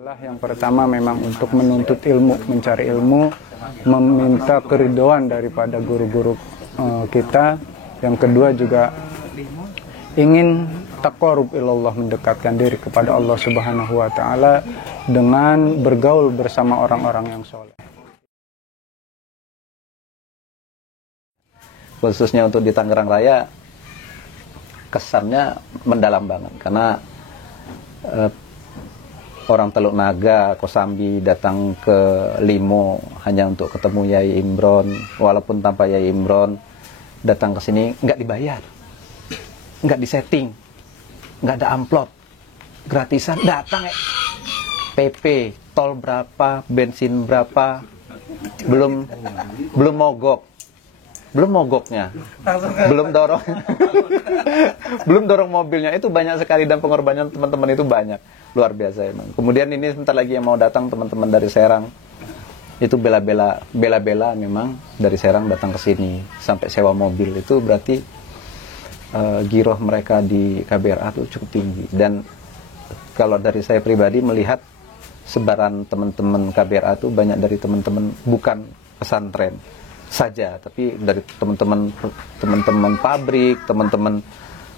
Yang pertama memang untuk menuntut ilmu, mencari ilmu, meminta keridhaan daripada guru-guru kita. Yang kedua juga ingin taqarrub ilallah, mendekatkan diri kepada Allah Subhanahu wa taala dengan bergaul bersama orang-orang yang soleh. Khususnya untuk di Tangerang Raya, kesannya mendalam banget karena orang Teluk Naga, Kosambi datang ke Limo hanya untuk ketemu Yai Imron, walaupun tanpa Yai Imron, datang ke sini nggak dibayar, nggak disetting, nggak ada amplop, gratisan, datang PP, tol berapa, bensin berapa, belum mogoknya, belum dorong mobilnya, itu banyak sekali dan pengorbanan teman-teman itu banyak, luar biasa emang. Kemudian ini sebentar lagi yang mau datang teman-teman dari Serang, itu bela-bela memang dari Serang datang ke sini sampai sewa mobil, itu berarti giroh mereka di KBRA itu cukup tinggi. Dan kalau dari saya pribadi melihat sebaran teman-teman KBRA itu banyak dari teman-teman bukan pesantren saja, tapi dari teman-teman pabrik, teman-teman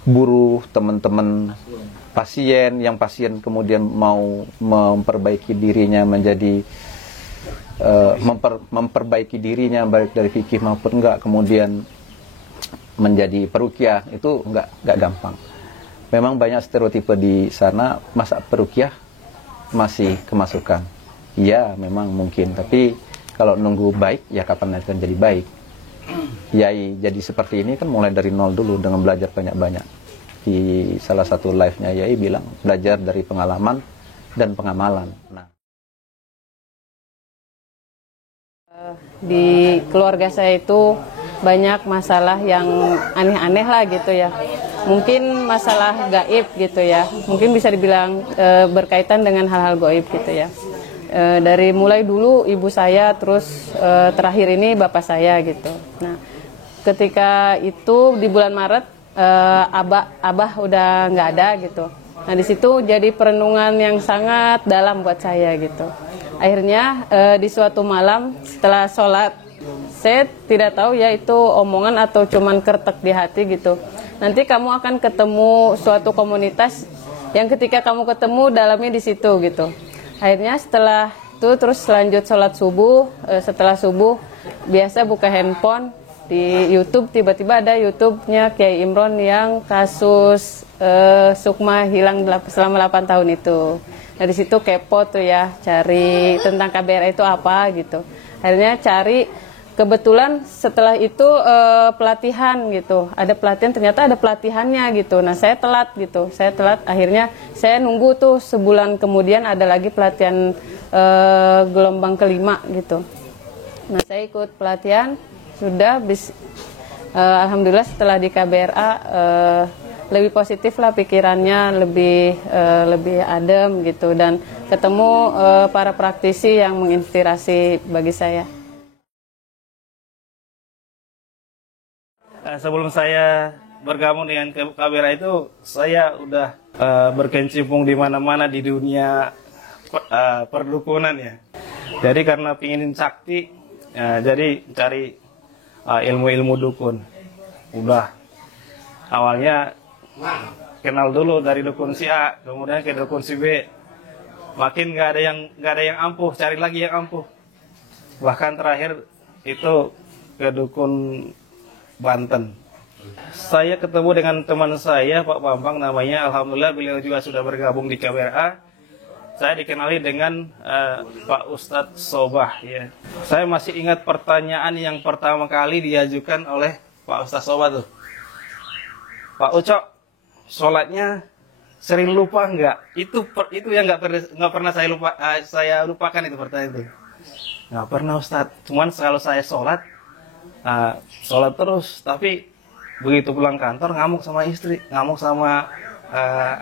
buruh, teman-teman pasien, yang pasien kemudian mau memperbaiki dirinya menjadi memperbaiki dirinya baik dari fikih maupun enggak, kemudian menjadi peruqyah, itu enggak gampang. Memang banyak stereotipe di sana, masa peruqyah masih kemasukan. Ya, memang mungkin, tapi kalau nunggu baik, ya kapan akan jadi baik. Yai jadi seperti ini kan mulai dari nol dulu dengan belajar banyak-banyak. Di salah satu live-nya Yai bilang, belajar dari pengalaman dan pengamalan. Nah, di keluarga saya itu banyak masalah yang aneh-aneh lah gitu ya. Mungkin masalah gaib gitu ya. Mungkin bisa dibilang berkaitan dengan hal-hal gaib gitu ya. Dari mulai dulu ibu saya, terus terakhir ini bapak saya gitu. Nah, ketika itu di bulan Maret abah udah nggak ada gitu. Nah, di situ jadi perenungan yang sangat dalam buat saya gitu. Akhirnya di suatu malam setelah sholat, saya tidak tahu ya itu omongan atau cuman kertek di hati gitu. Nanti kamu akan ketemu suatu komunitas yang ketika kamu ketemu dalamnya di situ gitu. Akhirnya setelah itu terus lanjut sholat subuh, setelah subuh biasa buka handphone di YouTube, tiba-tiba ada YouTube-nya Kiai Imron yang kasus Sukma hilang selama 8 tahun itu. Nah di situ kepo tuh ya, cari tentang KBRA itu apa gitu. Akhirnya cari, kebetulan setelah itu pelatihan gitu, ada pelatihan, ternyata ada pelatihannya gitu. Nah saya telat gitu, akhirnya saya nunggu tuh sebulan kemudian ada lagi pelatihan gelombang kelima gitu. Nah saya ikut pelatihan, sudah alhamdulillah setelah di KBRA lebih positif lah pikirannya, lebih adem gitu, dan ketemu para praktisi yang menginspirasi bagi saya. Sebelum saya bergabung dengan KBRA itu, saya udah berkecimpung di mana-mana di dunia perdukunan ya. Jadi karena pingin sakti, jadi cari ilmu-ilmu dukun. Udah awalnya kenal dulu dari dukun si A, kemudian ke dukun si B. Makin nggak ada yang ampuh, cari lagi yang ampuh. Bahkan terakhir itu ke dukun Banten. Saya ketemu dengan teman saya, Pak Bambang namanya. Alhamdulillah beliau juga sudah bergabung di KBRA. Saya dikenali dengan Pak Ustadz Sobah ya. Saya masih ingat pertanyaan yang pertama kali diajukan oleh Pak Ustadz Sobah tuh. Pak Ucok, sholatnya sering lupa enggak? Itu yang nggak pernah saya lupakan itu pertanyaan itu. Nggak pernah Ustadz. Cuman kalau saya sholat terus, tapi begitu pulang kantor ngamuk sama istri, ngamuk sama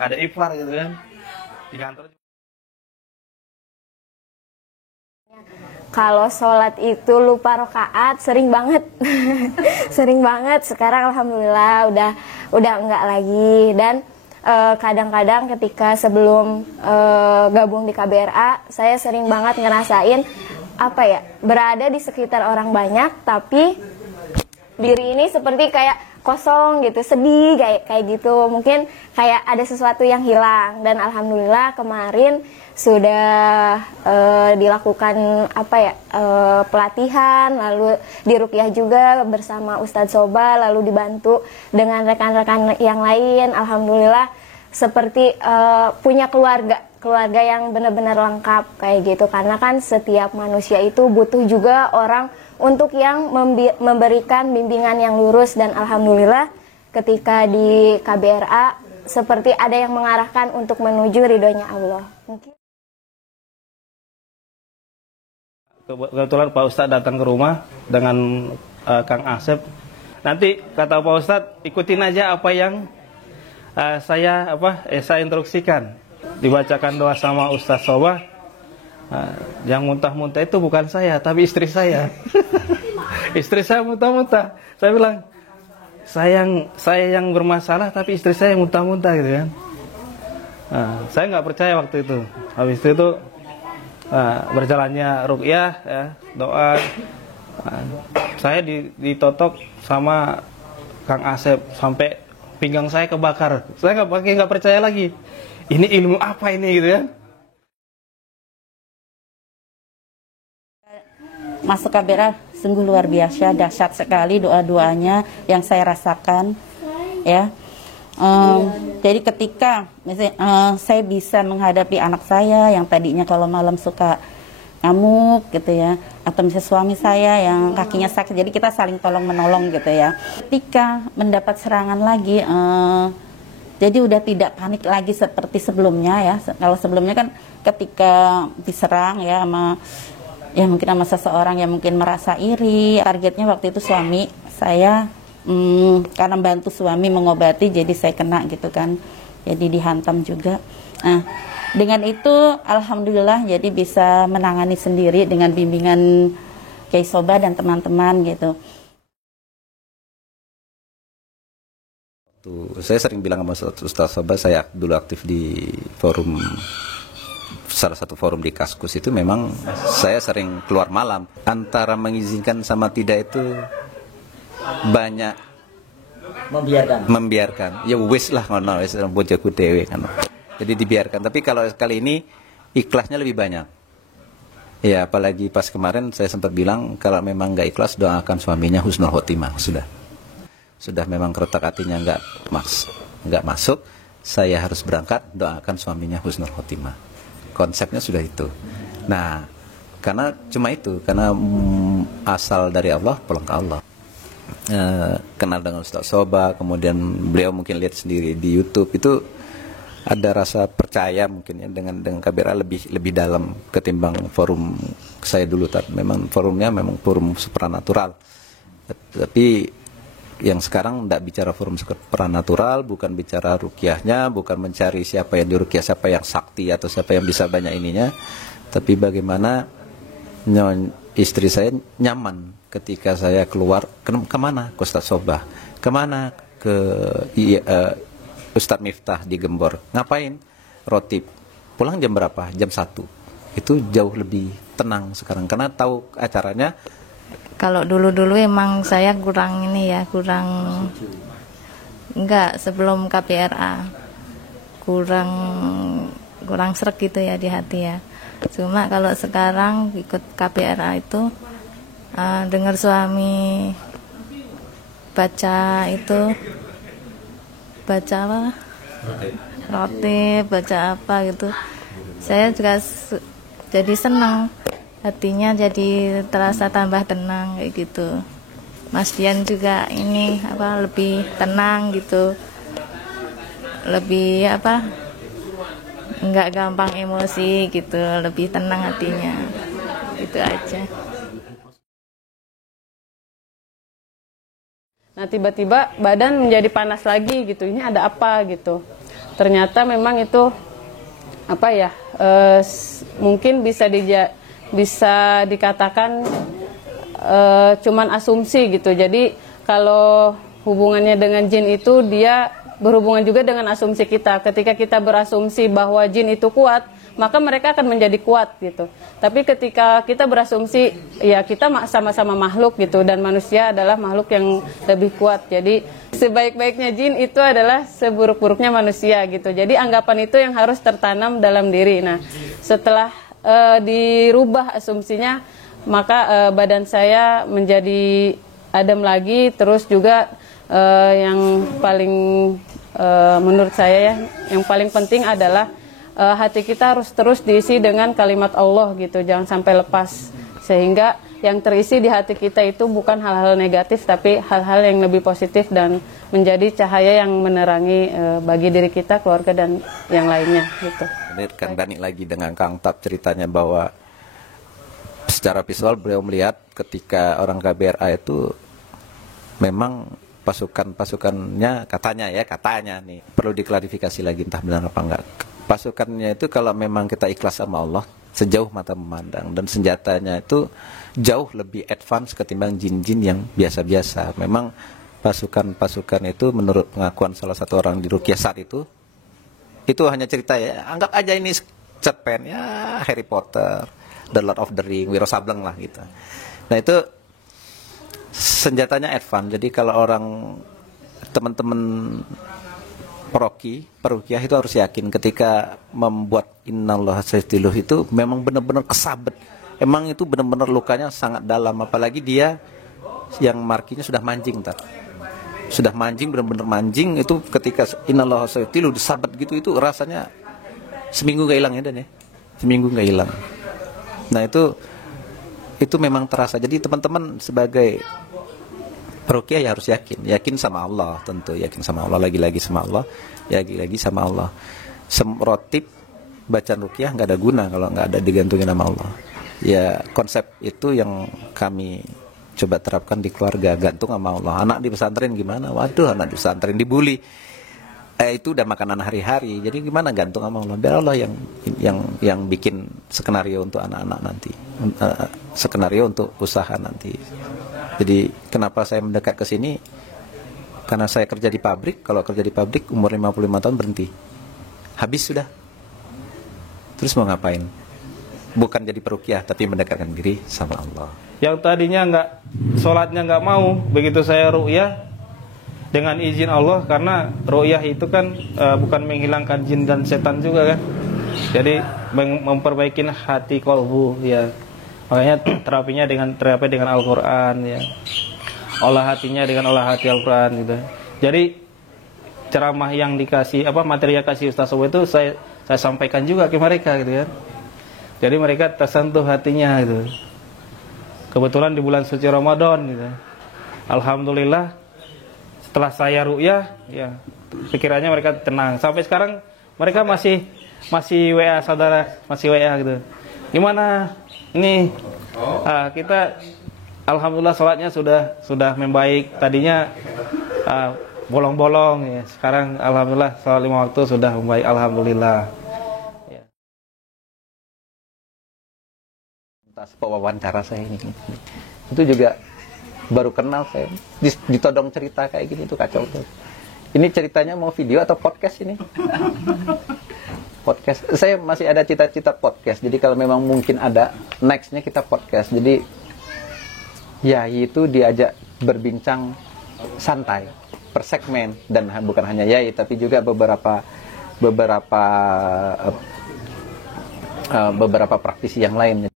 ada ipar gitu kan di kantor. Kalau sholat itu lupa rakaat sering banget. Sering banget. Sekarang alhamdulillah udah enggak lagi. Dan kadang-kadang ketika sebelum gabung di KBRA, saya sering banget ngerasain apa ya, berada di sekitar orang banyak, tapi diri ini seperti kayak kosong gitu, sedih kayak gitu. Mungkin kayak ada sesuatu yang hilang. Dan alhamdulillah kemarin sudah dilakukan apa ya, pelatihan, lalu diruqyah juga bersama Ustadz Soba, lalu dibantu dengan rekan-rekan yang lain. Alhamdulillah seperti punya keluarga yang benar-benar lengkap kayak gitu. Karena kan setiap manusia itu butuh juga orang untuk yang memberikan bimbingan yang lurus. Dan alhamdulillah ketika di KBRA seperti ada yang mengarahkan untuk menuju ridhonya Allah. Mungkin kebetulan Pak Ustadz datang ke rumah dengan Kang Asep. Nanti kata Pak Ustadz, ikutin aja apa yang saya instruksikan. Dibacakan doa sama Ustadz Soba. Yang muntah-muntah itu bukan saya, tapi istri saya. Istri saya muntah-muntah. Saya bilang, saya yang bermasalah, tapi istri saya muntah-muntah gitu kan. Saya nggak percaya waktu itu. Habis itu berjalannya ruqyah, ya, doa. Saya ditotok sama Kang Asep sampai pinggang saya kebakar. Saya nggak percaya lagi. Ini ilmu apa ini gitu kan? Masuk KBRA sungguh luar biasa, dahsyat sekali doa-doanya yang saya rasakan, ya. Jadi ketika misalnya, saya bisa menghadapi anak saya yang tadinya kalau malam suka ngamuk gitu ya, atau misalnya suami saya yang kakinya sakit, jadi kita saling tolong menolong gitu ya. Ketika mendapat serangan lagi, jadi udah tidak panik lagi seperti sebelumnya ya. Kalau sebelumnya kan ketika diserang ya sama ya mungkin sama seseorang yang mungkin merasa iri, targetnya waktu itu suami saya, karena bantu suami mengobati jadi saya kena gitu kan, jadi dihantam juga. Nah dengan itu alhamdulillah jadi bisa menangani sendiri dengan bimbingan Kiai Soba dan teman-teman gitu. Saya sering bilang sama Ustadz Soba, saya dulu aktif di forum, salah satu forum di Kaskus itu, memang saya sering keluar malam. Antara mengizinkan sama tidak itu banyak membiarkan. Ya wis lah ngono wis bojoku dhewe kan. Jadi dibiarkan. Tapi kalau kali ini ikhlasnya lebih banyak. Ya apalagi pas kemarin saya sempat bilang kalau memang nggak ikhlas doakan suaminya husnul khotimah. Sudah memang keretak hatinya nggak masuk, saya harus berangkat doakan suaminya husnul khotimah. Konsepnya sudah itu. Nah, karena cuma itu, karena asal dari Allah, pulang ke Allah. Kenal dengan Ustadz Soba, kemudian beliau mungkin lihat sendiri di YouTube, itu ada rasa percaya mungkin ya dengan KBRA lebih dalam ketimbang forum saya dulu. Memang forumnya memang forum supranatural. Tapi yang sekarang tidak bicara forum supranatural, bukan bicara ruqyahnya, bukan mencari siapa yang diruqyah, siapa yang sakti atau siapa yang bisa banyak ininya, tapi bagaimana istri saya nyaman ketika saya keluar kemana? Ke Ustadz Soba, kemana? Ke Ustadz Miftah di Gembor. Ngapain? Rotib. Pulang jam berapa? Jam 1. Itu jauh lebih tenang sekarang karena tahu acaranya. Kalau dulu-dulu emang saya kurang enggak, sebelum KBRA kurang sreg gitu ya di hati ya. Cuma kalau sekarang ikut KBRA itu dengar suami baca apa? Roti, baca apa gitu. Saya juga jadi senang. Hatinya jadi terasa tambah tenang kayak gitu. Mas Dian juga lebih tenang gitu. Lebih enggak gampang emosi gitu, lebih tenang hatinya. Gitu aja. Nah tiba-tiba badan menjadi panas lagi gitu, ini ada apa gitu. Ternyata memang itu mungkin bisa dikatakan cuman asumsi gitu. Jadi kalau hubungannya dengan jin itu dia berhubungan juga dengan asumsi kita. Ketika kita berasumsi bahwa jin itu kuat, maka mereka akan menjadi kuat gitu. Tapi ketika kita berasumsi ya kita sama-sama makhluk gitu, dan manusia adalah makhluk yang lebih kuat. Jadi sebaik-baiknya jin itu adalah seburuk-buruknya manusia gitu. Jadi anggapan itu yang harus tertanam dalam diri. Nah, setelah dirubah asumsinya, maka badan saya menjadi adem lagi. Terus juga yang paling menurut saya ya, yang paling penting adalah hati kita harus terus diisi dengan kalimat Allah gitu, jangan sampai lepas, sehingga yang terisi di hati kita itu bukan hal-hal negatif, tapi hal-hal yang lebih positif dan menjadi cahaya yang menerangi bagi diri kita, keluarga, dan yang lainnya gitu. Kan Dani lagi dengan Kang Tab ceritanya bahwa secara visual beliau melihat ketika orang KBRA itu memang pasukannya katanya nih perlu diklarifikasi lagi, entah benar apa enggak. Pasukannya itu kalau memang kita ikhlas sama Allah sejauh mata memandang, dan senjatanya itu jauh lebih advance ketimbang jin-jin yang biasa-biasa. Memang pasukan itu menurut pengakuan salah satu orang di Ruqyah saat itu hanya cerita ya, anggap aja ini cerpen ya, Harry Potter, The Lord of the Ring, Wiro Sableng lah gitu. Nah itu senjatanya advance. Jadi kalau orang teman-teman peruqyah itu harus yakin ketika membuat Innallaha sayftiluh itu memang benar-benar kesabet. Emang itu benar-benar lukanya sangat dalam, apalagi dia yang markinya sudah mancing sudah mancing, benar-benar mancing. Itu ketika Innallaha sayftiluh disabet gitu, itu rasanya seminggu gak hilang ya Dan ya, seminggu gak hilang. Nah itu memang terasa. Jadi teman-teman sebagai peruqyah ya harus yakin sama Allah, tentu yakin sama Allah, lagi-lagi sama Allah, lagi-lagi sama Allah. Semrotib bacaan ruqyah nggak ada guna kalau nggak ada digantungin sama Allah. Ya konsep itu yang kami coba terapkan di keluarga, gantung sama Allah. Anak di pesantren gimana? Waduh, anak di pesantren dibully. Itu udah makanan hari-hari. Jadi gimana gantung sama Allah? Biar Allah yang bikin skenario untuk anak-anak nanti, skenario untuk usaha nanti. Jadi kenapa saya mendekat ke sini? Karena saya kerja di pabrik. Kalau kerja di pabrik umur 55 tahun berhenti. Habis sudah. Terus mau ngapain? Bukan jadi peruqyah, tapi mendekatkan diri sama Allah. Yang tadinya sholatnya nggak mau, begitu saya ruqyah dengan izin Allah, karena ruqyah itu kan bukan menghilangkan jin dan setan juga kan. Jadi memperbaiki hati kolbu ya. Makanya terapi dengan Al-Quran ya. Olah hatinya dengan olah hati Al-Quran gitu. Jadi ceramah yang dikasih materi yang kasih Ustaz Sobo itu saya sampaikan juga ke mereka gitu kan. Jadi mereka tersentuh hatinya gitu. Kebetulan di bulan suci Ramadan gitu. Alhamdulillah setelah saya ruqyah ya, pikirannya mereka tenang. Sampai sekarang mereka masih WA saudara, masih WA gitu. Gimana? Ini kita alhamdulillah sholatnya sudah membaik. Tadinya bolong-bolong ya. Sekarang alhamdulillah sholat 5 waktu sudah membaik, alhamdulillah. Ya. Atas wawancara saya ini itu juga baru kenal saya. Ditodong cerita kayak gini itu kacau tuh. Ini ceritanya mau video atau podcast ini? Podcast. Saya masih ada cita-cita podcast. Jadi kalau memang mungkin ada nextnya kita podcast. Jadi ya itu diajak berbincang santai per segmen, dan bukan hanya Yai tapi juga beberapa praktisi yang lain.